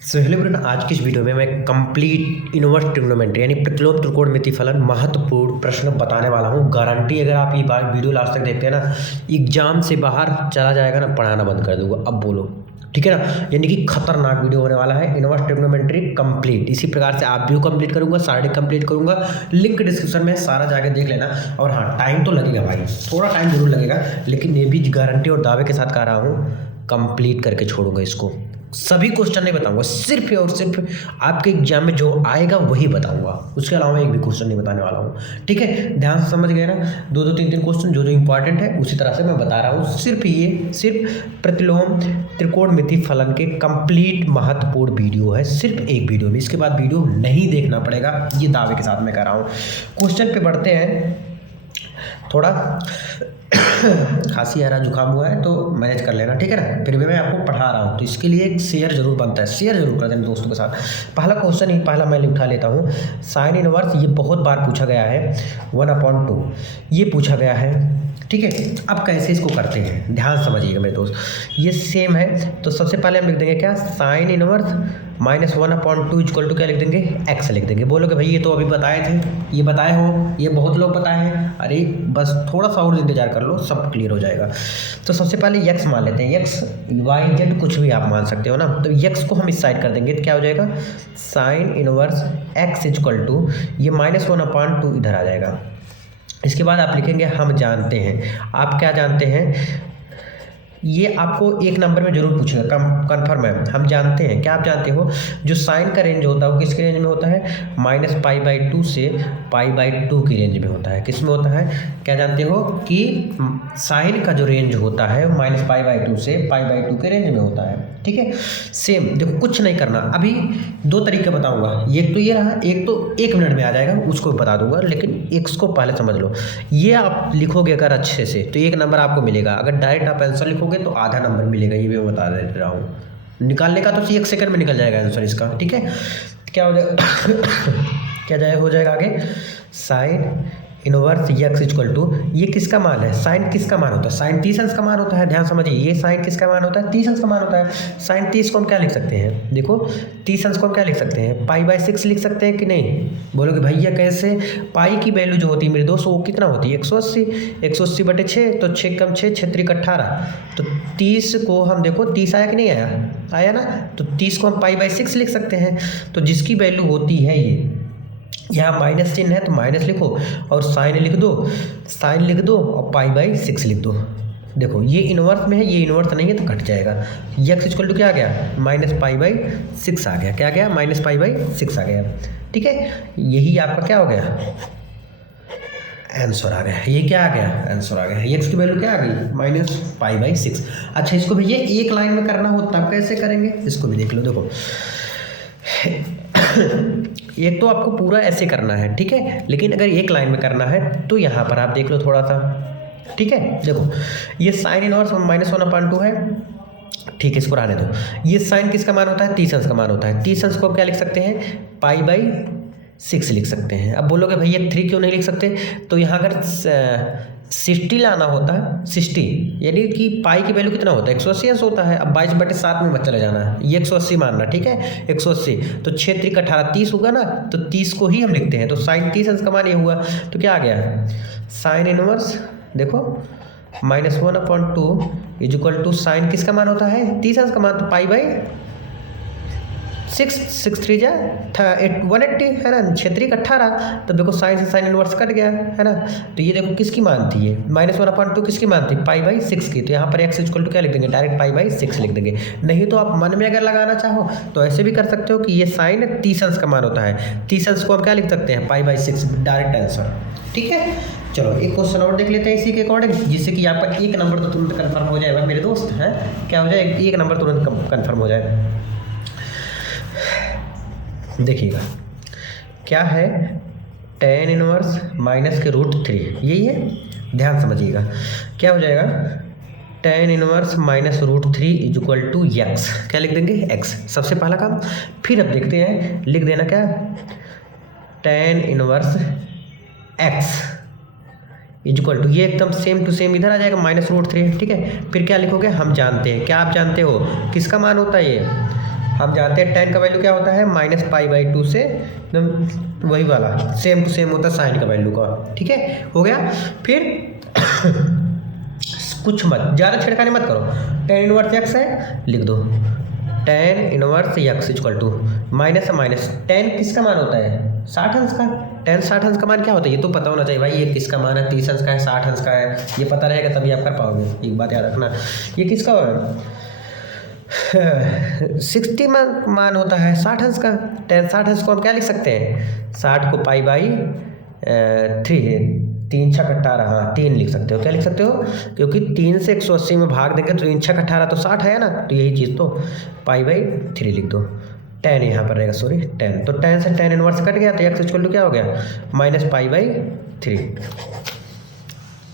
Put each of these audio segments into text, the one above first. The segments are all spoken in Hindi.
हेलो एवरीवन, आज की इस वीडियो में मैं कंप्लीट इनवर्स ट्रिग्नोमेट्री यानी प्रतिलोम त्रिकोणमिति फलन महत्वपूर्ण प्रश्न बताने वाला हूं। गारंटी अगर आप ये बार वीडियो लास्ट तक देखते हैं ना, एग्जाम से बाहर चला जाएगा ना, पढ़ाना बंद कर दूंगा। अब बोलो, ठीक है ना। यानी कि खतरनाक वीडियो होने वाला है। इनवर्स ट्रिग्नोमेट्री कंप्लीट इसी प्रकार से आप भी कंप्लीट करूंगा, सारे कंप्लीट करूंगा। लिंक डिस्क्रिप्शन में सारा जाके देख लेना। और हाँ, टाइम तो लगेगा भाई, थोड़ा टाइम जरूर लगेगा, लेकिन ये भी गारंटी और दावे के साथ कह रहा हूँ, कंप्लीट करके छोड़ूंगा इसको। सभी क्वेश्चन नहीं बताऊंगा, सिर्फ और सिर्फ आपके एग्जाम में जो आएगा वही बताऊंगा। उसके अलावा एक भी क्वेश्चन नहीं बताने वाला हूँ, ठीक है। ध्यान से समझ गए ना। दो दो तीन तीन क्वेश्चन जो इंपॉर्टेंट है उसी तरह से मैं बता रहा हूँ। सिर्फ प्रतिलोम त्रिकोणमिति फलन के कंप्लीट महत्वपूर्ण वीडियो है, सिर्फ एक वीडियो में। इसके बाद वीडियो नहीं देखना पड़ेगा, ये दावे के साथ मैं कह रहा हूँ। क्वेश्चन पे बढ़ते हैं। थोड़ा खांसी आ रहा, जुकाम हुआ है तो मैनेज कर लेना, ठीक है ना। फिर भी मैं आपको पढ़ा रहा हूँ तो इसके लिए एक शेयर जरूर बनता है, शेयर जरूर कर देना दोस्तों के साथ। पहला क्वेश्चन ही पहला मैं उठा लेता हूँ। साइन इनवर्स, ये बहुत बार पूछा गया है। 1/2 ये पूछा गया है, ठीक है। अब कैसे इसको करते हैं ध्यान समझिएगा मेरे दोस्त। ये सेम है तो सबसे पहले हम लिख देंगे क्या, साइन इनवर्स -1/2 इक्वल टू क्या लिख देंगे, एक्स लिख देंगे। बोलोगे भाई ये तो अभी बताए थे, ये बताए हो, ये बहुत लोग बताए हैं। अरे बस थोड़ा सा और इंतजार कर लो, सब क्लियर हो जाएगा। तो सबसे पहले यक्स मान लेते हैं। यक्स वाई जेड कुछ भी आप मान सकते हो ना। तो यक्स को हम इस साइड कर देंगे तो क्या हो जाएगा, sine inverse x equal to ये -1/2 इधर आ जाएगा। इसके बाद आप लिखेंगे हम जानते हैं। आप क्या जानते हैं, ये आपको एक नंबर में जरूर पूछेगा, कन्फर्म है। हम जानते हैं, क्या आप जानते हो, जो साइन का रेंज होता है वो किसके रेंज में होता है, -π/2 से π/2 की रेंज में होता है। किस में होता है, क्या जानते हो कि साइन का जो रेंज होता है -π/2 से π/2 के रेंज में होता है, ठीक है। सेम देखो, कुछ नहीं करना। अभी दो तरीके बताऊंगा, एक तो ये रहा, एक तो 1 मिनट में आ जाएगा, उसको बता दूंगा। लेकिन एक्स को पहले समझ लो। ये आप लिखोगे अगर अच्छे से तो 1 नंबर आपको मिलेगा। अगर डायरेक्ट आप आंसर लिखोगे तो आधा नंबर मिलेगा, ये भी मैं बता दे रहा हूँ। निकालने का तो 1 सेकंड में निकल जाएगा आंसर इसका, ठीक है। क्या हो जाएगा क्या हो जाएगा आगे, sine inverse x equal to, ये किसका मान है, साइन किसका मान होता है, साइन 30 अंश का मान होता है। ध्यान समझिए, ये साइन किसका मान होता है, 30 अंश का मान होता है। साइन 30 को हम क्या लिख सकते हैं, देखो 30 अंश को हम क्या लिख सकते हैं, π/6 लिख सकते हैं कि नहीं। बोलोगे भैया कैसे, पाई की वैल्यू जो होती है मेरे दोस्त वो कितना होती है, 180। 180/6 तो 6 कम 6 6 3 18। तो 30 को हम देखो, 30 आया कि नहीं आया, आया ना। तो 30 को हम π/6 लिख सकते हैं। तो जिसकी वैल्यू होती है ये, यहाँ माइनस चिन्ह है तो माइनस लिखो और साइन लिख दो, साइन लिख दो और π/6 लिख दो। देखो ये इनवर्स में है, ये इनवर्स नहीं है तो घट जाएगा। यक्स इक्वल टू क्या आ गया, -π/6 आ गया। क्या आ गया, -π/6 आ गया, ठीक है। यही आपका क्या हो गया, आंसर आ गया। ये क्या आ गया, आंसर आ गया। एक्स की वैल्यू क्या आ गई, -π/6। अच्छा, इसको भैया एक लाइन में करना हो तब कैसे करेंगे, इसको भी देख लो। देखो एक तो आपको पूरा ऐसे करना है, ठीक है। लेकिन अगर एक लाइन में करना है तो यहाँ पर आप देख लो थोड़ा सा, ठीक है। देखो ये साइन इनवर्स -1/2 है, ठीक है, इसको रहने दो। ये साइन किसका मान होता है, 30 अंश का मान होता है। 30 अंश को क्या लिख सकते हैं, π/6 लिख सकते हैं। अब बोलोगे भैया 3 क्यों नहीं लिख सकते, तो यहाँ अगर 60 लाना होता है, 60 यानी कि पाई की वैल्यू कितना होता है, 180 अंश होता है। अब 22/7 में मत चले जाना है, ये 180 मानना, ठीक है। 180 तो 6 3 18 30 होगा ना, तो 30 को ही हम लिखते हैं। तो साइन 30 अंश का मान ये हुआ, तो क्या आ गया, साइन इनवर्स देखो -1/2 इक्वल टू साइन किसका मान होता है, 30 अंश का मान, तो π/6 6 3 जा 180 है ना, 6 3 18। तब देखो साइन से साइन इनवर्स कट गया है ना। तो ये देखो किसकी मान थी, ये -1/2 किसकी मान थी, π/6 की। तो यहाँ पर एक्स इक्वल टू क्या लिख देंगे, डायरेक्ट π/6 लिख देंगे। नहीं तो आप मन में अगर लगाना चाहो तो ऐसे भी कर सकते हो कि ये साइन 30 अंश का मान होता है, 30 अंश को हम क्या लिख सकते हैं, π/6, डायरेक्ट आंसर, ठीक है। चलो एक क्वेश्चन और देख लेते हैं इसी के अकॉर्डिंग, जिससे कि आपका 1 नंबर तो तुरंत कन्फर्म हो जाएगा मेरे दोस्त, है क्या हो जाए, 1 नंबर तुरंत कन्फर्म हो जाए। देखिएगा क्या है, tan इनवर्स -√3 यही है। ध्यान समझिएगा क्या हो जाएगा, tan inverse -√3 equal to x, क्या लिख देंगे, एक्स, सबसे पहला काम। फिर अब देखते हैं, लिख देना क्या, tan inverse x equal to, ये एकदम सेम टू सेम इधर आ जाएगा -√3, ठीक है। फिर क्या लिखोगे, हम जानते हैं। क्या आप जानते हो किसका मान होता है ये, हम जानते हैं tan का वैल्यू क्या होता है -π/2 से एकदम वही वाला सेम टू सेम होता है साइन का वैल्यू का। ठीक है, हो गया। फिर कुछ मत ज़्यादा छिड़कानी मत करो। tan इनवर्स x है, लिख दो tan inverse x equal to minus से माइनस tan किसका मान होता है 60 अंश का। tan 60 अंश का मान क्या होता है ये तो पता होना चाहिए भाई। ये किसका मान है 30 अंश का है 60 अंश का है, ये पता रहेगा तभी आप कर पाओगे। एक बात याद रखना, ये किसका है 60 मान होता है 60 अंश का। tan 60 अंश को हम क्या लिख सकते हैं 60 को π/3 है, 3 छक 18, हाँ 3 लिख सकते हो। क्या लिख सकते हो क्योंकि 3 से 180 में भाग देंगे तो 3 छक 18 तो 60 है ना, तो यही चीज़ तो π/3 लिख दो। tan यहाँ पर रहेगा सॉरी tan, तो tan से tan इनवर्स कट गया तो x इक्वल टू क्या हो गया -π/3।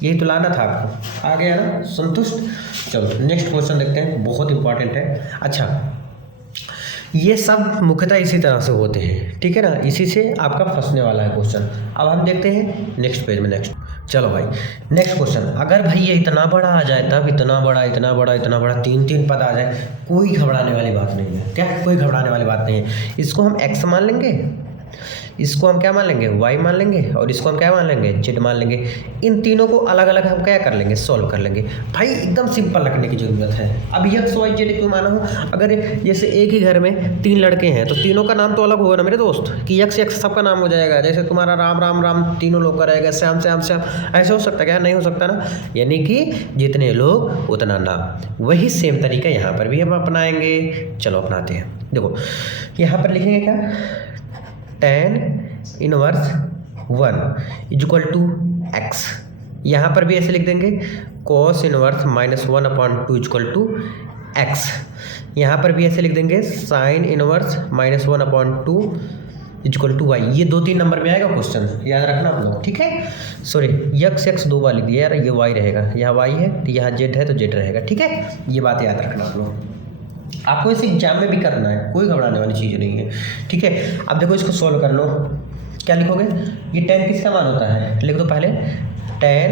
यही तो लाना था आपको, आ गया ना, संतुष्ट। चलो नेक्स्ट क्वेश्चन देखते हैं, बहुत इंपॉर्टेंट है। अच्छा ये सब मुख्यतः इसी तरह से होते हैं, ठीक है ना, इसी से आपका फंसने वाला है क्वेश्चन। अब हम देखते हैं नेक्स्ट पेज में। नेक्स्ट चलो भाई नेक्स्ट क्वेश्चन, अगर भाई ये इतना बड़ा आ जाए तब इतना बड़ा इतना बड़ा इतना बड़ा 3 पद आ जाए, कोई घबराने वाली बात नहीं है। क्या कोई घबराने वाली बात नहीं है। इसको हम x मान लेंगे, इसको हम क्या मान लेंगे y मान लेंगे, और इसको हम क्या मान लेंगे z मान लेंगे। इन तीनों को अलग अलग हम क्या कर लेंगे सॉल्व कर लेंगे। भाई एकदम सिंपल रखने की ज़रूरत है। अब x y z क्यों माना हूँ, अगर जैसे एक ही घर में 3 लड़के हैं तो तीनों का नाम तो अलग होगा ना मेरे दोस्त, कि x सबका नाम हो जाएगा। जैसे तुम्हारा राम राम राम तीनों लोग का रहेगा, श्याम श्याम श्याम, ऐसे हो सकता है क्या, नहीं हो सकता ना। यानी कि जितने लोग उतना नाम। वही सेम तरीका यहाँ पर भी हम अपनाएंगे। चलो अपनाते हैं। देखो यहाँ पर लिखेंगे क्या tan inverse 1 equal to x। यहाँ पर भी ऐसे लिख देंगे cos inverse -1/2 equal to x। यहाँ पर भी ऐसे लिख देंगे sin inverse -1/2 equal to y। ये 2-3 नंबर में आएगा क्वेश्चन, याद रखना आप लोग, ठीक है। सॉरी x 2 बार लिख दिया यार, ये y रहेगा, यहाँ y है तो यहाँ z है तो z रहेगा, ठीक है। ये बात याद रखना आप लोग, आपको इस एग्जाम में भी करना है, कोई घबराने वाली चीज़ नहीं है, ठीक है। अब देखो इसको सॉल्व कर लो, क्या लिखोगे, ये tan किसका मान होता है, लिख दो पहले tan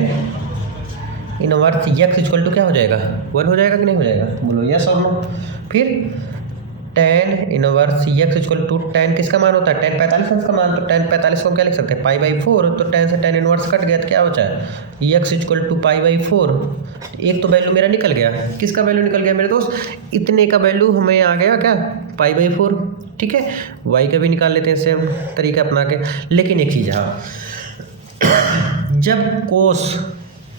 inverse x equal to क्या हो जाएगा 1 हो जाएगा कि नहीं हो जाएगा, बोलो यस और नो। फिर tan inverse x equal to tan किसका मान होता है tan 45 अंश का मान, तो tan 45 को हम क्या लिख सकते हैं π/4, तो tan से tan इनवर्स कट गया तो क्या बचा है x इक्वल टू π/4। एक तो वैल्यू मेरा निकल गया, किसका वैल्यू निकल गया मेरे दोस्त, इतने का वैल्यू हमें आ गया क्या π/4, ठीक है। y का भी निकाल लेते हैं सेम तरीका अपना के। लेकिन एक चीज़, हाँ जब कोस,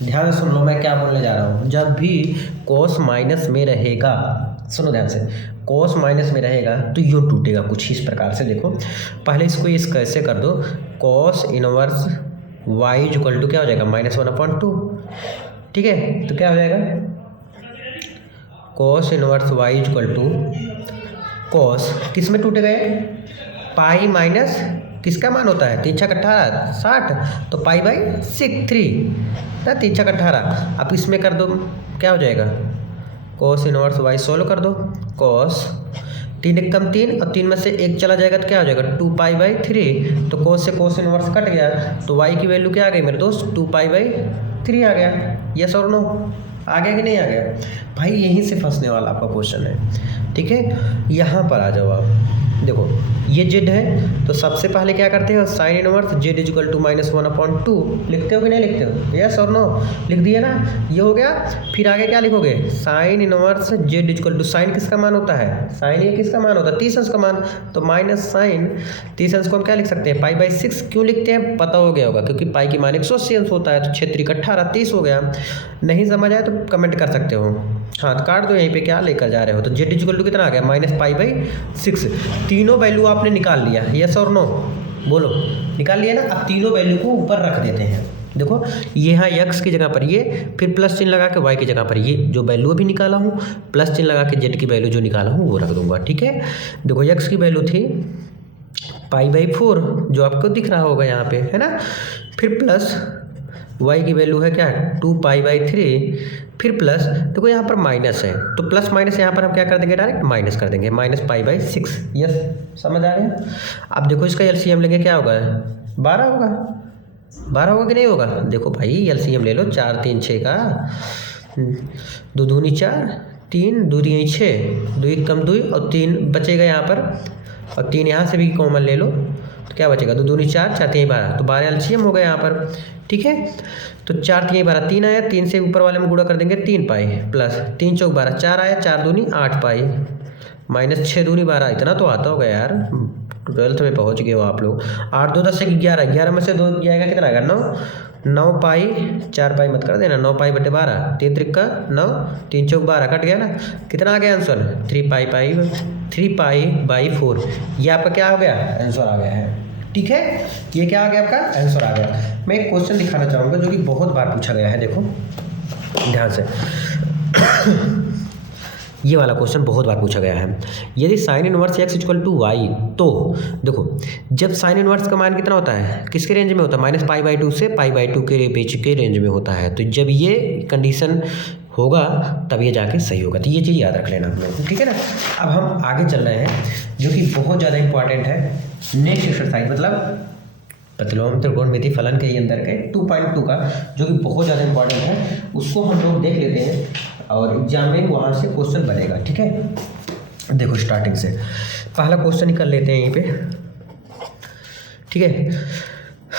ध्यान से सुन लो मैं क्या बोलने जा रहा हूँ, जब भी कोस माइनस में रहेगा, सुनो ध्यान से, कोस माइनस में रहेगा तो यो टूटेगा कुछ इस प्रकार से। देखो पहले इसको इस कैसे कर दो, cos inverse y equal to क्या हो जाएगा -1/2, ठीक है। तो क्या हो जाएगा cos inverse y equal to cos किस में टूटेगा, पाई माइनस किसका मान होता है 3 छक 18 60, तो π/3 ना 3 छक 18। अब इसमें कर दो क्या हो जाएगा कोस इनवर्स y सोल्व कर दो, कोस 3 एक कम 3 और 3 में से 1 चला जाएगा तो क्या हो जाएगा 2π/3। तो कोस से कोस इनवर्स कट गया तो y की वैल्यू क्या आ गई मेरे दोस्त 2π/3 आ गया। यस और नो, आ गया कि नहीं आ गया भाई, यहीं से फंसने वाला आपका क्वेश्चन है, ठीक है। यहाँ पर आ जाओ आप, देखो ये z है तो सबसे पहले क्या करते हो sine inverse z equal to -1/2 लिखते हो कि नहीं लिखते हो, यस और नो, लिख दिया ना, ये हो गया। फिर आगे क्या लिखोगे sine inverse z equal to, sine किसका मान होता है, साइन ये किसका मान होता है 30 अंश का मान, तो माइनस साइन 30 अंश को हम क्या लिख सकते हैं π/6। क्यों लिखते हैं पता हो गया होगा, क्योंकि पाई की मान 180 अंश होता है, तो 6 3 18 30 हो गया। नहीं समझ आए तो कमेंट कर सकते हो, हाँ तो काट दो यहीं पे, क्या लेकर जा रहे हो। तो z इक्वल टू कितना आ गया -π/6। तीनों वैल्यू आपने निकाल लिया, यस और नो, बोलो निकाल लिया ना। अब तीनों वैल्यू को ऊपर रख देते हैं। देखो ये है x की जगह पर ये, फिर प्लस चिन्ह लगा के y की जगह पर ये जो वैल्यू अभी निकाला हूँ, प्लस चिन्ह लगा के z की वैल्यू जो निकाला हूँ वो रख दूंगा, ठीक है। देखो x की वैल्यू थी π/4 जो आपको दिख रहा होगा यहाँ पे, है ना। फिर प्लस y की वैल्यू है क्या 2π/3, फिर प्लस देखो यहाँ पर माइनस है तो प्लस माइनस यहाँ पर हम क्या कर देंगे डायरेक्ट माइनस कर देंगे, -π/6। यस समझ आ गया। अब देखो इसका एलसीएम लेंगे क्या होगा 12 होगा, 12 होगा कि नहीं होगा। देखो भाई एलसीएम ले लो, 4 3 6 का 2 दूनी 4 3 2 3 6, 2 कम 2 और 3 बचेगा यहाँ पर, और 3 यहाँ से भी कॉमन ले लो तो क्या बचेगा, 2 2 4 4 3 12, तो 12 एलसीएम हो गया यहाँ पर। ठीक है, तो 4 3 12, 3 आया, 3 से ऊपर वाले में गुणा कर देंगे 3 पाई प्लस 3 चौक 12, 4 आया, 4 दूनी 8 पाई माइनस 6 दूनी 12, इतना तो आता होगा यार, 12th में पहुँच गए हो आप लोग। 8 2 10 से 11, 11 में से 2 जाएगा कितना आएगा 9, 9 पाई, 4 पाई मत कर देना, 9 पाई बटे 12, 3 त्रिका 9, 3 चौक 12, कट गया ना, कितना आ गया आंसर 3 पाई बाई 4, ये आपका क्या हो गया आंसर आ गया है। ठीक है, ये क्या आ गया आपका आंसर आ गया। मैं एक क्वेश्चन दिखाना चाहूँगा जो कि बहुत बार पूछा गया है, देखो ध्यान से ये वाला क्वेश्चन बहुत बार पूछा गया है। यदि sine inverse x equal to y, तो देखो जब साइन इनवर्स का मान कितना होता है, किसके रेंज में होता है, -π/2 से π/2 के बीच के रेंज में होता है। तो जब ये कंडीशन होगा तब ये जाके सही होगा, तो ये चीज़ याद रख लेना आप लोग। ठीक है ना, अब हम आगे चल रहे हैं जो कि बहुत ज़्यादा इंपॉर्टेंट है। नेक्स्ट एक्सरसाइज मतलब प्रतिलोम त्रिकोणमिति फलन के अंदर के 2.2 का, जो कि बहुत ज़्यादा इंपॉर्टेंट है, उसको हम लोग देख लेते हैं और एग्जाम में वहाँ से क्वेश्चन बनेगा। ठीक है, देखो स्टार्टिंग से पहला क्वेश्चन ही कर लेते हैं यहीं पे। ठीक है,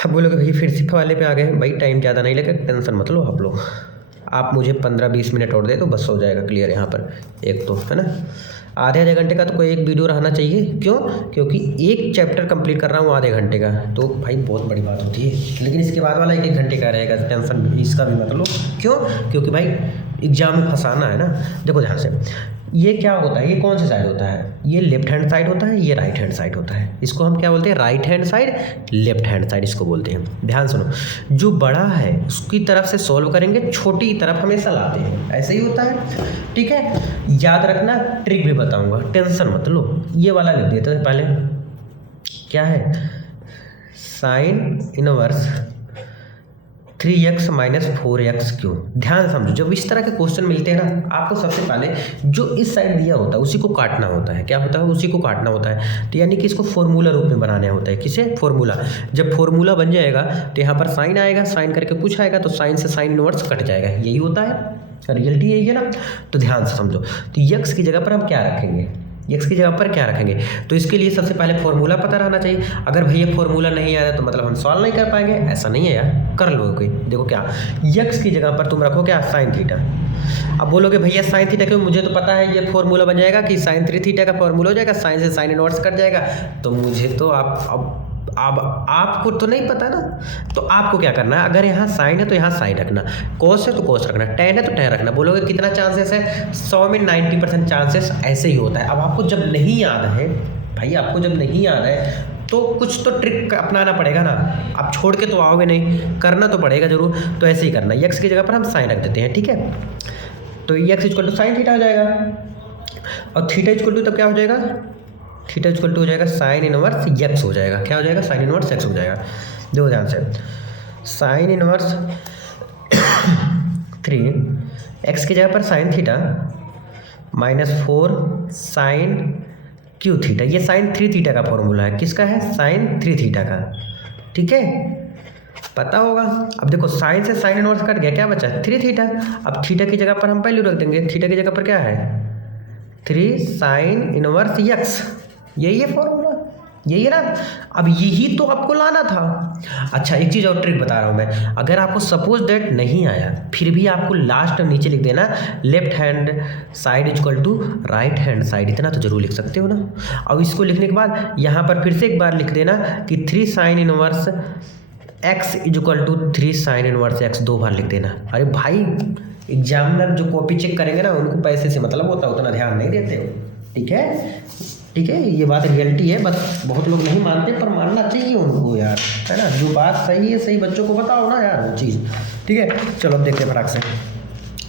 अब बोलोगे भाई फिर सिर्फ वाले पे आ गए, भाई टाइम ज़्यादा नहीं लगेगा, टेंशन मत लो आप लोग, आप मुझे 15-20 मिनट और दे तो बस हो जाएगा क्लियर यहाँ पर। एक तो है ना, आधे घंटे का तो कोई एक वीडियो रहना चाहिए, क्यों, क्योंकि एक चैप्टर कंप्लीट कर रहा हूँ आधे घंटे का, तो भाई बहुत बड़ी बात होती है। लेकिन इसके बाद वाला 1 घंटे का रहेगा, टेंशन इसका भी मत लो, क्यों, क्योंकि भाई एग्जाम में फंसाना है ना। देखो ध्यान से, ये क्या होता है, ये कौन सा साइड होता है, ये लेफ्ट हैंड साइड होता है, ये राइट हैंड साइड होता है। इसको हम क्या बोलते हैं, right hand side, left hand side इसको बोलते हैं। ध्यान सुनो, जो बड़ा है उसकी तरफ से सॉल्व करेंगे, छोटी तरफ हमेशा लाते हैं, ऐसे ही होता है। ठीक है, याद रखना, ट्रिक भी बताऊंगा, टेंशन मत लो। ये वाला लिख देते हैं पहले, क्या है, sine inverse 3x - 4x cube. ध्यान समझो, जब इस तरह के क्वेश्चन मिलते हैं ना, आपको सबसे पहले जो इस साइड दिया होता है उसी को काटना होता है। क्या होता है, उसी को काटना होता है। तो यानी कि इसको फॉर्मूला रूप में बनाना होता है। किसे, फॉर्मूला। जब फॉर्मूला बन जाएगा तो यहाँ पर साइन आएगा, साइन करके कुछ आएगा, तो साइन से साइन इनवर्स कट जाएगा, यही होता है, रियलिटी यही है ना। तो ध्यान से समझो, तो यक्स की जगह पर हम क्या रखेंगे, एक्स की जगह पर क्या रखेंगे, तो इसके लिए सबसे पहले फॉर्मूला पता रहना चाहिए। अगर भैया फॉर्मूला नहीं आया तो मतलब हम सॉल्व नहीं कर पाएंगे, ऐसा नहीं है यार, कर लोगे। देखो क्या, एक्स की जगह पर तुम रखो क्या, साइन थीटा। अब बोलोगे भैया साइन थीटा क्यों, मुझे तो पता है ये फॉर्मूला बन जाएगा कि साइन 3 थीटा का फॉर्मूला हो जाएगा, साइन से साइन इनवर्स कट जाएगा। तो मुझे तो अब आपको तो नहीं पता ना, तो आपको क्या करना है, अगर यहाँ साइन है तो यहाँ साइन रखना, कोस है तो कोस रखना, टेन है तो टेन रखना। बोलोगे कितना चांसेस है, 100 में 90% चांसेस ऐसे ही होता है। अब आपको जब नहीं याद है भाई, आपको जब नहीं याद है तो कुछ तो ट्रिक अपनाना पड़ेगा ना, आप छोड़ के तो आओगे नहीं, करना तो पड़ेगा जरूर। तो ऐसे ही करना, एक्स की जगह पर हम साइन रख देते हैं। ठीक है, तो x equal to sine theta हो जाएगा, और थीटा इक्वल टू तब क्या हो जाएगा, थीटा इक्वल टू हो जाएगा साइन इनवर्स एक्स हो जाएगा। क्या हो जाएगा, साइन इनवर्स एक्स हो जाएगा। देखो ध्यान से, साइन इनवर्स 3 एक्स की जगह पर sine theta -4 sine cube theta. ये साइन 3 थीटा का फॉर्मूला है, किसका है, साइन 3 थीटा का। ठीक है, पता होगा। अब देखो साइन से साइन इनवर्स कट गया, क्या बचा, 3 थीटा। अब थीटा की जगह पर हम वैल्यू रख देंगे, थीटा की जगह पर क्या है, 3 साइन इनवर्स एक्स, यही है फॉर्मूला, यही है ना। अब यही तो आपको लाना था। अच्छा एक चीज़ और ट्रिक बता रहा हूँ मैं, अगर आपको सपोज दैट नहीं आया, फिर भी आपको लास्ट में नीचे लिख देना left hand side equal to right hand side, इतना तो जरूर लिख सकते हो ना। अब इसको लिखने के बाद यहाँ पर फिर से एक बार लिख देना कि 3 sine inverse x equal to 3 sine inverse x, 2 बार लिख देना। अरे भाई एग्जामिनर जो कॉपी चेक करेंगे ना, उनको पैसे से मतलब होता है, उतना ध्यान नहीं देते हो। ठीक है, ठीक है, ये बात रियलिटी है, बस बहुत लोग नहीं मानते, पर मानना चाहिए उनको यार, है ना। जो बात सही है सही बच्चों को बताओ ना यार वो चीज़। ठीक है, चलो अब देखते हैं फटाक से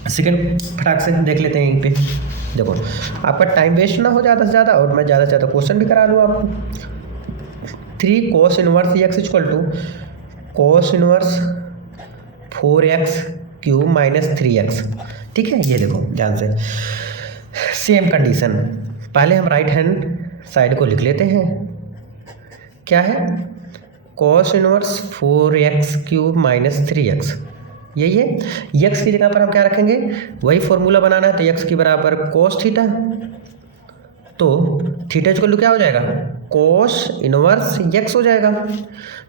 सेकंड, फटाक से देख लेते हैं यहीं पे। देखो आपका टाइम वेस्ट ना हो ज़्यादा से ज़्यादा, और मैं ज़्यादा से ज़्यादा क्वेश्चन भी करा लूँ आपको। 3 cos inverse x equal to cos inverse 4x cube -3x। ठीक है, ये देखो ध्यान से, सेम कंडीशन, पहले हम राइट हैंड साइड को लिख लेते हैं, क्या है, cos inverse 4x cube -3x, यही है। यक्स की जगह पर हम क्या रखेंगे, वही फॉर्मूला बनाना है, तो यक्स के बराबर कोस थीटा, तो थीटा इक्वल टू क्या हो जाएगा, कोस इनवर्स यक्स हो जाएगा।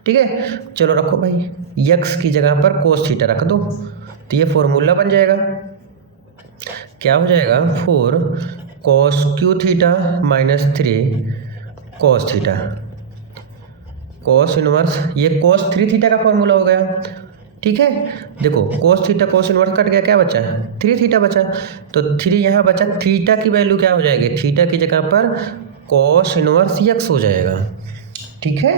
ठीक है, चलो रखो भाई, यक्स की जगह पर कोस थीटा रख दो, तो ये फॉर्मूला बन जाएगा, क्या हो जाएगा, 4 cos Q theta minus 3 cos theta, cos inverse, ये cos 3 थीटा का फॉर्मूला हो गया। ठीक है, देखो cos theta cos inverse cut गया, क्या बचा, 3 थीटा बचा, तो 3 यहाँ बचा, थीटा की वैल्यू क्या हो जाएगी, थीटा की जगह पर cos इनवर्स यक्स हो जाएगा। ठीक है,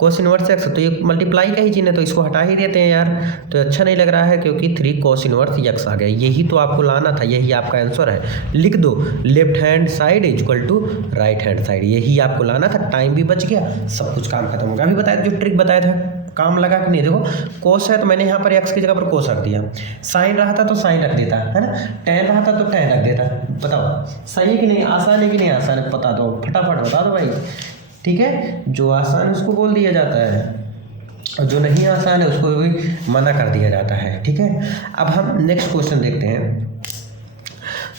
cos इनवर्स एक्स, तो ये मल्टीप्लाई का ही चिन्ह है, तो इसको हटा ही देते हैं यार, तो अच्छा नहीं लग रहा है क्योंकि 3 cos इनवर्स एक्स आ गया। यही तो आपको लाना था, यही आपका आंसर है। लिख दो left hand side equal to right hand side, यही आपको लाना था। टाइम भी बच गया, सब कुछ काम खत्म हो गया। अभी बताया जो ट्रिक बताया था, काम लगा कि नहीं। देखो कोस है तो मैंने यहाँ पर एक्स की जगह पर कोस रख दिया, साइन रहा था तो साइन रख देता है ना, टेन रहा था तो टेन रख देता। बताओ सही है कि नहीं, आसान है कि नहीं आसान है, बता दो फटाफट बता दो भाई। ठीक है, जो आसान है उसको बोल दिया जाता है और जो नहीं आसान है उसको भी मना कर दिया जाता है। ठीक है, अब हम नेक्स्ट क्वेश्चन देखते हैं।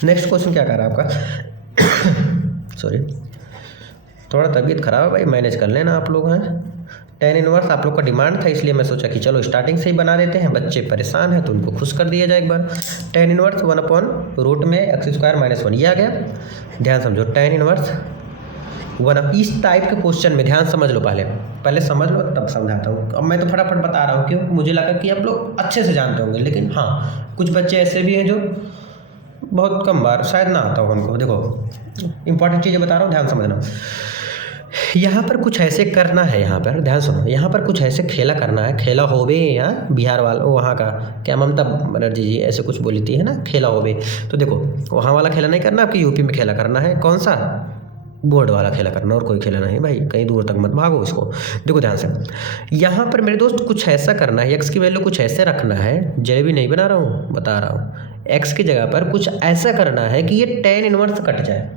नेक्स्ट क्वेश्चन क्या कर रहा है आपका सॉरी, थोड़ा तबीयत खराब है भाई, मैनेज कर लेना आप लोग हैं। टेन इनवर्स आप लोग का डिमांड था, इसलिए मैं सोचा कि चलो स्टार्टिंग से ही बना देते हैं, बच्चे परेशान हैं तो उनको खुश कर दिया जाए एक बार। टेन इनवर्स 1/रूट में x² - 1 ये आ गया। ध्यान समझो, टेन इनवर्स 1 इस टाइप के क्वेश्चन में ध्यान समझ लो, पहले समझ लो तब समझाता हूँ। अब मैं तो फटाफट बता रहा हूँ, क्यों, मुझे लगा कि आप लोग अच्छे से जानते होंगे, लेकिन हाँ कुछ बच्चे ऐसे भी हैं जो बहुत कम बार शायद ना आता हो उनको। देखो इंपॉर्टेंट चीज़ें बता रहा हूँ, ध्यान समझना। यहाँ पर कुछ ऐसे करना है, यहाँ पर ध्यान सुनो, यहाँ पर कुछ ऐसे खेला करना है, खेला होबे, यहाँ बिहार वाला वहाँ का क्या ममता बनर्जी जी ऐसे कुछ बोली थी है ना, खेला होबे। तो देखो वहाँ वाला खेला नहीं करना, आपकी यूपी में खेला करना है। कौन सा, बोर्ड वाला खेला करना, और कोई खेला नहीं भाई, कहीं दूर तक मत भागो इसको। देखो ध्यान से, यहाँ पर मेरे दोस्त कुछ ऐसा करना है, एक्स की वैल्यू कुछ ऐसे रखना है, जलेबी नहीं बना रहा हूँ, बता रहा हूँ। एक्स की जगह पर कुछ ऐसा करना है कि ये टेन इनवर्स कट जाए,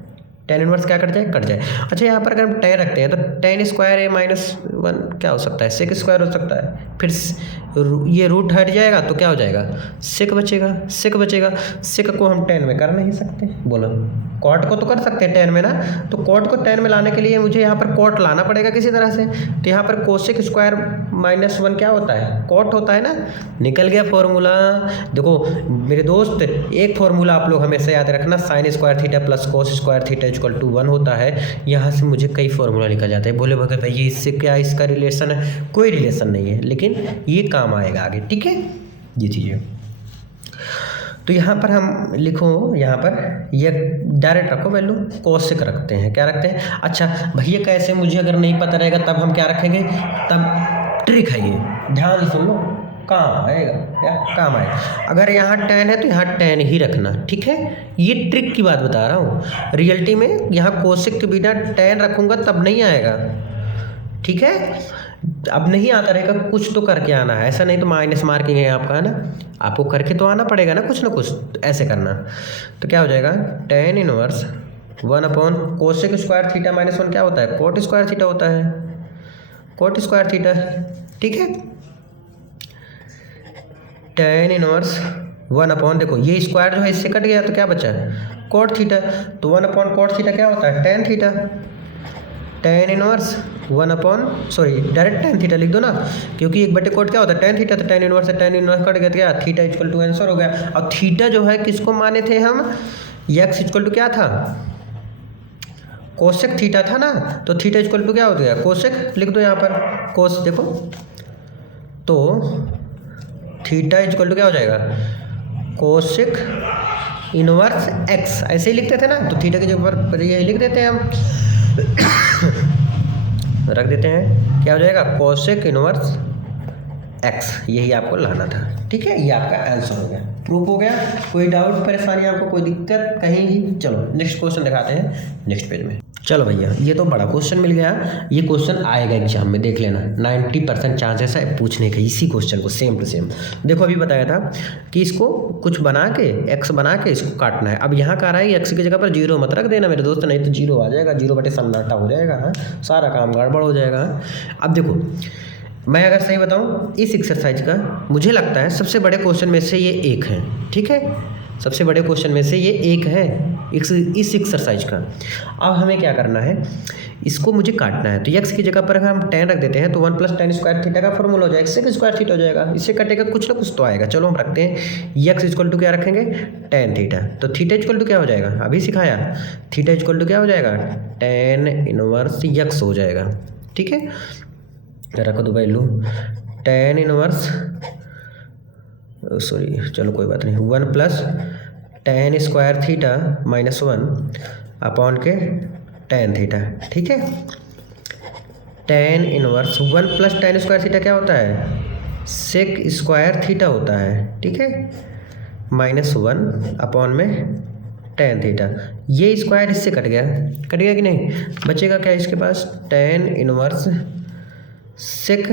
टेन इनवर्स क्या कट जाए, कट जाए। अच्छा यहाँ पर अगर हम टेन रखते हैं तो टेन स्क्वायर a - 1 क्या हो सकता है, सेक स्क्वायर हो सकता है, फिर ये रूट हट जाएगा तो क्या हो जाएगा, सेक बचेगा, सेक बचेगा। सेक को हम टेन में कर नहीं सकते, बोलो कॉट को तो कर सकते हैं टेन में ना, तो कॉट को टेन में लाने के लिए मुझे यहाँ पर कॉट लाना पड़ेगा किसी तरह से। तो यहाँ पर कोसेक स्क्वायर -1 क्या होता है, कॉट होता है ना, निकल गया फॉर्मूला। देखो मेरे दोस्त एक फॉर्मूला आप लोग हमेशा याद रखना, sine square theta plus cos square theta equal to 1 होता है। यहाँ से मुझे कई फॉर्मूला निकल जाते हैं। बोले भगत भाई ये इससे क्या इसका रिलेशन है, कोई रिलेशन नहीं है, लेकिन ये काम आएगा आगे। ठीक है, ये चीज़ें तो यहाँ पर हम लिखो, यहाँ पर ये डायरेक्ट रखो वैल्यू, कोसेक रखते हैं, क्या रखते हैं। अच्छा भैया कैसे, मुझे अगर नहीं पता रहेगा तब हम क्या रखेंगे, तब ट्रिक है ये, ध्यान सुन लो, काम आएगा, क्या काम आएगा। अगर यहाँ टेन है तो यहाँ टेन ही रखना, ठीक है, ये ट्रिक की बात बता रहा हूँ। रियलिटी में यहाँ कोसेक के बिना टेन रखूँगा तब नहीं आएगा, ठीक है। अब नहीं आता रहेगा, कुछ तो करके आना है, ऐसा नहीं तो माइनस मार्किंग है आपका, है ना, आपको करके तो आना पड़ेगा ना कुछ तो ऐसे करना। तो क्या हो जाएगा, tan inverse 1 cosec square theta -1 क्या होता है, कोट स्क्वायर थीटा होता है, कोट स्क्वायर थीटा, ठीक है। टेन इनवर्स 1 देखो ये स्क्वायर जो है इससे कट गया तो क्या बचा, कोट थीटा। तो 1 कोट थीटा क्या होता है, tan theta. Tan inverse 1 sorry direct tan theta लिख दो ना, क्योंकि 1/कोट क्या होता है, टेन थीटा। तो टेन इनवर्स से टेन इनवर्स कट गया, क्या थीटा इक्वल टू आंसर हो गया। अब थीटा जो है किसको माने थे हम, एक्स इक्वल टू क्या था, कोसेक थीटा था ना, तो थीटा इक्वल टू क्या हो गया, कोसेक लिख दो यहाँ पर, कोस देखो तो थीटा इक्वल टू क्या हो जाएगा, कोसेक इनवर्स एक्स, ऐसे ही लिखते थे ना। तो थीटा के जगह पर यही लिख देते हैं हम रख देते हैं, क्या हो जाएगा, कोसेक इनवर्स एक्स, यही आपको लाना था, ठीक है। ये आपका आंसर हो गया, प्रूफ हो गया। कोई डाउट परेशानी आपको, कोई दिक्कत कहीं भी, चलो नेक्स्ट क्वेश्चन दिखाते हैं नेक्स्ट पेज में। चलो भैया ये तो बड़ा क्वेश्चन मिल गया, ये क्वेश्चन आएगा एग्जाम में, देख लेना 90% चांसेस है पूछने का इसी क्वेश्चन को, सेम टू सेम। देखो अभी बताया था कि इसको कुछ बना के एक्स बना के इसको काटना है। अब यहाँ कह रहा है एक्स की जगह पर 0 मत रख देना मेरे दोस्त, नहीं तो 0 आ जाएगा, 0 बटे सन्नाटा हो जाएगा, सारा काम गड़बड़ हो जाएगा। अब देखो मैं अगर सही बताऊं, इस एक्सरसाइज का मुझे लगता है सबसे बड़े क्वेश्चन में से ये एक है, ठीक है, सबसे बड़े क्वेश्चन में से ये एक है इस एक्सरसाइज का। अब हमें क्या करना है, इसको मुझे काटना है। तो x की जगह पर अगर हम tan रख देते हैं तो 1 + tan स्क्वायर थीटा का फॉर्मूला हो जाएगा, सेक स्क्वायर थीटा हो जाएगा। इससे कटेगा कुछ ना कुछ तो आएगा। चलो हम रखते हैं x = क्या रखेंगे, tan थीटा। तो थीटा = क्या हो जाएगा, अभी सिखाया, थीटा = क्या हो जाएगा, tan इनवर्स x हो जाएगा, ठीक है। रखो दो वैल्यू, tan इनवर्स, सॉरी चलो कोई बात नहीं, 1 + tan स्क्वायर थीटा -1 अपॉन के tan थीटा, ठीक है। tan inverse 1 + tan square theta क्या होता है, सेक स्क्वायर थीटा होता है, ठीक है, -1 अपॉन में tan थीटा। ये स्क्वायर इससे कट गया कि नहीं, बचेगा क्या इसके पास, tan इनवर्स सेक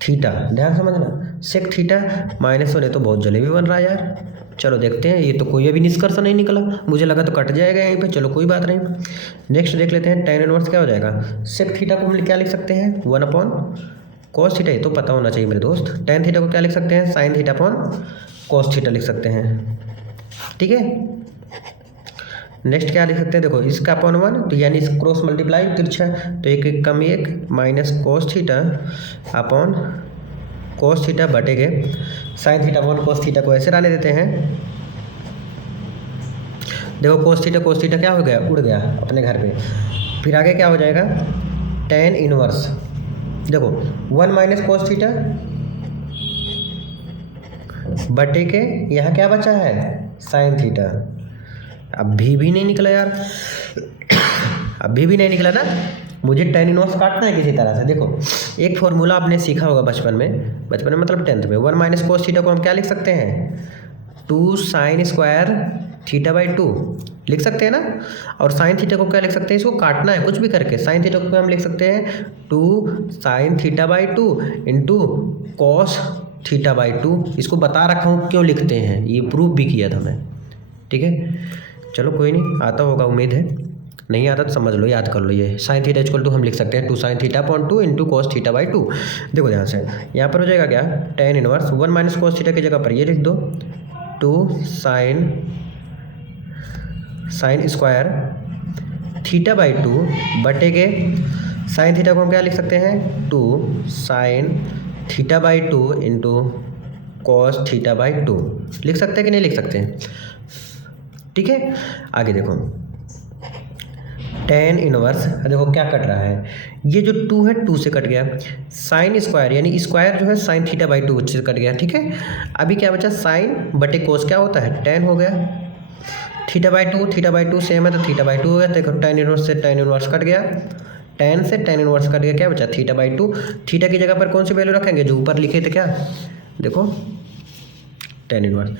थीटा, ध्यान समझना, सेक थीटा -1 है तो बहुत जलेबी बन रहा है यार। चलो देखते हैं, ये तो कोई अभी निष्कर्ष नहीं निकला, मुझे लगा तो कट जाएगा यहीं पे। चलो कोई बात नहीं, नेक्स्ट देख लेते हैं। tan इनवर्स क्या हो जाएगा, सेक थीटा को हम क्या लिख सकते हैं, 1/cos थीटा, ये तो पता होना चाहिए मेरे दोस्त। tan थीटा को क्या लिख सकते हैं, sin theta upon cos theta लिख सकते हैं, ठीक है। नेक्स्ट क्या लिख सकते हैं, देखो इसका अपॉन 1, तो यानी इस क्रॉस मल्टीप्लाई तिरछा, तो एक कम एक -cos theta upon cos theta बटेगे sin theta upon cos theta को ऐसे रहने देते हैं। देखो cos थीटा क्या हो गया, उड़ गया अपने घर पे। फिर आगे क्या हो जाएगा, tan इनवर्स, देखो 1 - cos थीटा बटे के यहाँ क्या बचा है, sin थीटा। अभी भी नहीं निकला यार, अभी भी नहीं निकला ना, मुझे tan इनवर्स काटना है किसी तरह से। देखो एक फॉर्मूला आपने सीखा होगा बचपन में मतलब 10th में, 1 - cos थीटा को हम क्या लिख सकते हैं, 2 sin स्क्वायर थीटा/2 लिख सकते हैं ना। और sin थीटा को क्या लिख सकते हैं, इसको काटना है कुछ भी करके, sin थीटा को हम लिख सकते हैं 2 sin थीटा/2 इंटू cos थीटा/2। इसको बता रखा हूँ क्यों लिखते हैं, ये प्रूफ भी किया था मैं, ठीक है। चलो कोई नहीं, आता होगा उम्मीद है, नहीं आता तो समझ लो, याद कर लो। ये sin थीटा = हम लिख सकते हैं 2 sin theta upon 2 into cos थीटा/2। देखो ध्यान से, यहाँ पर हो जाएगा क्या, tan इनवर्स 1 - cos थीटा की जगह पर ये लिख दो 2 sin स्क्वायर थीटा/2 बटे के sin थीटा को हम क्या लिख सकते हैं, 2 sin थीटा/2 इंटू cos थीटा/2 लिख सकते हैं कि नहीं लिख सकते हैं, ठीक है। आगे देखो tan इनवर्स, देखो क्या कट रहा है, ये जो 2 है 2 से कट गया, sin स्क्वायर यानी स्क्वायर जो है sin थीटा/2 से कट गया, ठीक है। अभी क्या बचा, sin बटे cos क्या होता है, tan हो गया, थीटा/2 सेम है तो थीटा/2 हो गया। देखो tan इनवर्स से tan इनवर्स कट गया, tan से tan इनवर्स कट गया, क्या बचा थीटा/2। थीटा की जगह पर कौन सी वैल्यू रखेंगे, जो ऊपर लिखे थे क्या, देखो tan इनवर्स,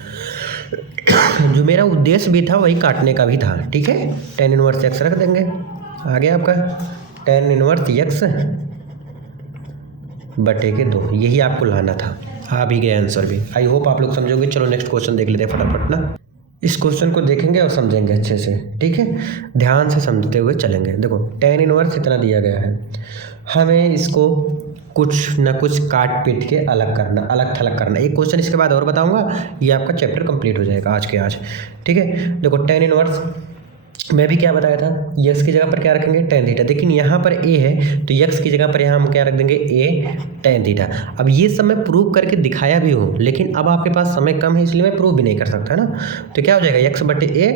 जो मेरा उद्देश्य भी था वही काटने का भी था, ठीक है। tan इनवर्स x रख देंगे, आ गया आपका tan इनवर्स x बटे के 2, यही आपको लाना था, आ भी गया आंसर भी। आई होप आप लोग समझोगे। चलो नेक्स्ट क्वेश्चन देख लेते हैं फटाफट ना, इस क्वेश्चन को देखेंगे और समझेंगे अच्छे से, ठीक है, ध्यान से समझते हुए चलेंगे। देखो tan इनवर्स इतना दिया गया है, हमें इसको कुछ ना कुछ काट पीट के अलग थलग करना। एक क्वेश्चन इसके बाद और बताऊंगा, ये आपका चैप्टर कंप्लीट हो जाएगा आज के आज, ठीक है। देखो tan इनवर्स मैं भी क्या बताया था, x की जगह पर क्या रखेंगे, tan थीटा। लेकिन यहाँ पर a है तो x की जगह पर यहाँ हम क्या रख देंगे, a tan थीटा। अब ये सब मैं प्रूव करके दिखाया भी हूँ, लेकिन अब आपके पास समय कम है इसलिए मैं प्रूव भी नहीं कर सकता ना। तो क्या हो जाएगा, x बटे a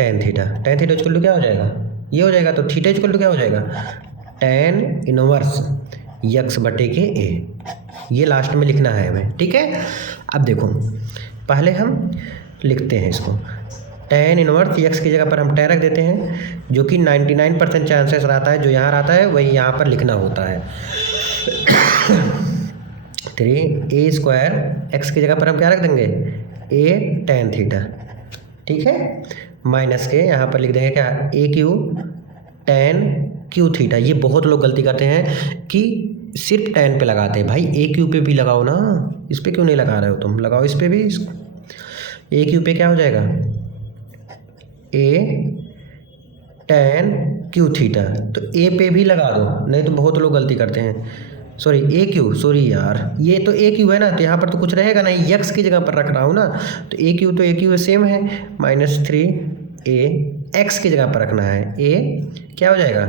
tan theta, tan theta equal to क्या हो जाएगा, ये हो जाएगा। तो थीटा इक्वल टू क्या हो जाएगा, tan इनवर्स x बटे के a, ये लास्ट में लिखना है हमें, ठीक है। अब देखो पहले हम लिखते हैं इसको, tan इनवर्स x की जगह पर हम tan रख देते हैं, जो कि 99% चांसेस रहता है, जो यहाँ रहता है वही यहाँ पर लिखना होता है। 3a स्क्वायर x की जगह पर हम क्या रख देंगे, a tan थीटा, ठीक है, माइनस के यहाँ पर लिख देंगे क्या, a Q tan q theta. ये बहुत लोग गलती करते हैं कि सिर्फ tan पे लगाते हैं, भाई a क्यू पे भी लगाओ ना, इस पे क्यों नहीं लगा रहे हो तुम, लगाओ इस पे भी। a क्यू पे क्या हो जाएगा, a tan क्यू थीटा, तो a पे भी लगा दो, नहीं तो बहुत लोग गलती करते हैं सॉरी ए क्यू, सॉरी यार, ये तो ए क्यू है ना, तो यहाँ पर तो कुछ रहेगा नहीं, यक्स की जगह पर रख रहा हूँ ना, तो ए क्यू तो ए क्यू सेम है, -3 ए एक्स की जगह पर रखना है, ए क्या हो जाएगा,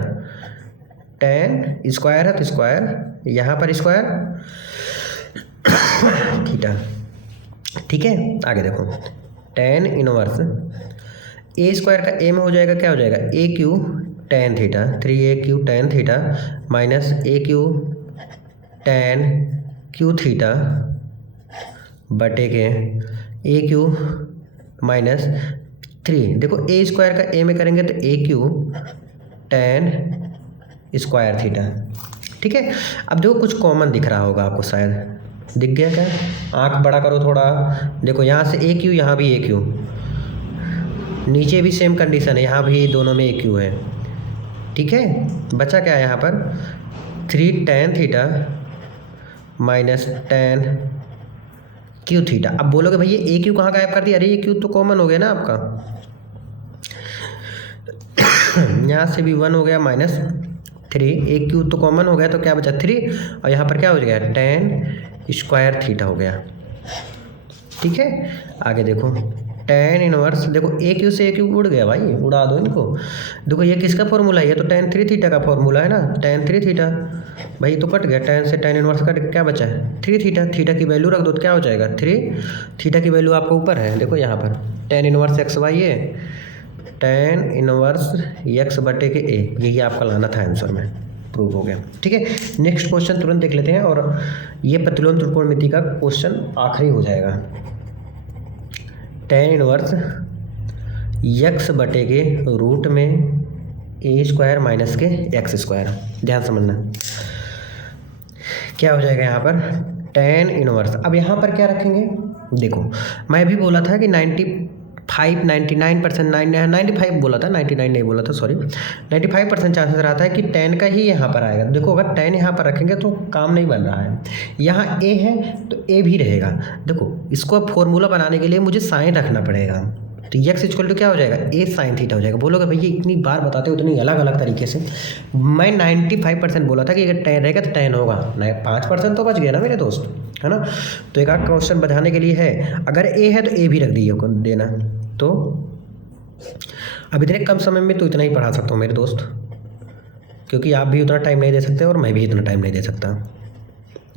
tan स्क्वायर है तो स्क्वायर, यहाँ पर स्क्वायर थीटा। ठीक है, आगे देखो, tan इनवर्स ए स्क्वायर का ए में हो जाएगा, क्या हो जाएगा, a q tan theta, 3a q tan theta minus a q tan q theta बटे के ए क्यू -3। देखो ए स्क्वायर का ए में करेंगे तो ए क्यू tan स्क्वायर थीटा। ठीक है, अब देखो कुछ कॉमन दिख रहा होगा आपको, शायद दिख गया क्या, आँख बड़ा करो थोड़ा, देखो यहाँ से ए क्यू, यहाँ भी ए क्यू, नीचे भी सेम कंडीशन है, यहाँ भी दोनों में ए क्यू है। ठीक है, बचा क्या है यहाँ पर, 3 tan theta minus tan q theta. अब बोलोगे भैया ए क्यू कहाँ गायब कर दिया, अरे ये क्यू तो कॉमन हो गया ना आपका, यहाँ से भी 1 हो गया, -3 ए क्यू तो कॉमन हो गया, तो क्या बचा 3, और यहाँ पर क्या हो गया tan स्क्वायर थीटा हो गया। ठीक है, आगे देखो tan इनवर्स, देखो ए क्यू से ए क्यू उड़ गया भाई, उड़ा दो इनको। देखो ये किसका फॉर्मूला है, ये तो tan 3 थीटा का फॉर्मूला है ना, tan 3 थीटा भाई, तो कट गया, tan से tan इनवर्स कट, क्या बचा है 3 थीटा, थीटा की वैल्यू रख दो तो क्या हो जाएगा 3, थीटा की वैल्यू आपको ऊपर है, देखो यहाँ पर tan इनवर्स एक्स वाई है, tan इनवर्स एक्स बटे के ए, यही आपका लाना था आंसर में, प्रूव हो गया। ठीक है, नेक्स्ट क्वेश्चन तुरंत देख लेते हैं, और ये प्रतिलोम त्रिकोणमिति का क्वेश्चन आखिरी हो जाएगा। tan इनवर्स यक्स बटे के रूट में ए स्क्वायर माइनस के एक्स स्क्वायर, ध्यान समझना क्या हो जाएगा यहाँ पर tan इनवर्स। अब यहाँ पर क्या रखेंगे, देखो मैं भी बोला था कि 95% बोला था, 99 नहीं बोला था, सॉरी, 95% चांसेस रहता है कि tan का ही यहाँ पर आएगा। देखो अगर tan यहाँ पर रखेंगे तो काम नहीं बन रहा है, यहाँ a है तो a भी रहेगा। देखो इसको अब फॉर्मूला बनाने के लिए मुझे साइन रखना पड़ेगा, तो x इक्वल टू क्या हो जाएगा, a साइन थीटा हो जाएगा। बोलोगे भैया इतनी बार बताते हो उतनी अलग अलग तरीके से, मैं 95% बोला था कि अगर tan रहेगा तो tan होगा, नहीं 5% तो बच गया ना मेरे दोस्त, है ना। तो एक आध क्वेश्चन बचाने के लिए है, अगर a है तो a भी रख दिए देना। तो अब इतने कम समय में तो इतना ही पढ़ा सकता हूँ मेरे दोस्त, क्योंकि आप भी उतना टाइम नहीं दे सकते और मैं भी इतना टाइम नहीं दे सकता।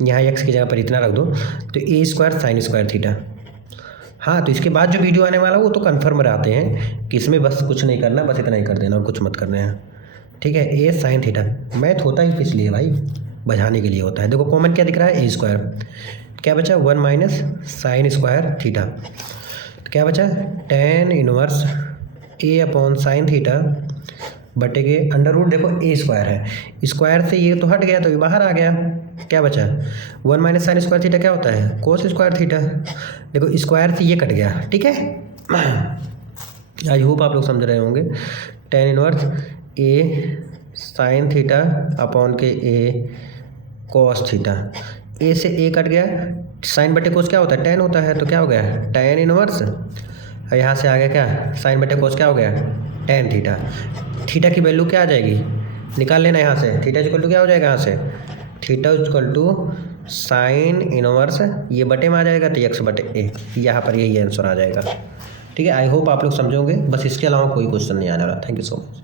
यहाँ x की जगह पर इतना रख दो तो a square sine square theta. हाँ, तो इसके बाद जो वीडियो आने वाला वो तो कन्फर्म रहते हैं कि इसमें बस कुछ नहीं करना, बस इतना ही कर देना और कुछ मत करना है। ठीक है, a साइन थीटा, मैथ होता ही किस लिए भाई, बझाने के लिए होता है। देखो कॉमन क्या दिख रहा है, a स्क्वायर, क्या बचा 1 माइनस साइन स्क्वायर थीटा, तो क्या बचा tan inverse a upon sine theta बटे के अंडर रूट, देखो a स्क्वायर है, स्क्वायर से ये तो हट गया तो ये बाहर आ गया, क्या बचा 1 माइनस साइन स्क्वायर थीटा क्या होता है कोस स्क्वायर थीटा। देखो स्क्वायर से ये कट गया। ठीक है, आई होप आप लोग समझ रहे होंगे। tan inverse a sine theta upon के a कॉस थीटा, a से a कट गया, साइन बटे कोस क्या होता है tan होता है, तो क्या हो गया tan इनवर्स, और यहाँ से आ गया क्या साइन बटे कोस क्या हो गया tan थीटा। थीटा की वैल्यू क्या आ जाएगी, निकाल लेना यहाँ से, थीटा इक्वल टू क्या हो जाएगा, यहाँ से theta equal to sine inverse, ये बटे में आ जाएगा तो x बटे a, यहाँ पर यही आंसर आ जाएगा। ठीक है, आई होप आप लोग समझोगे, बस इसके अलावा कोई क्वेश्चन नहीं आने वाला। Thank you so much.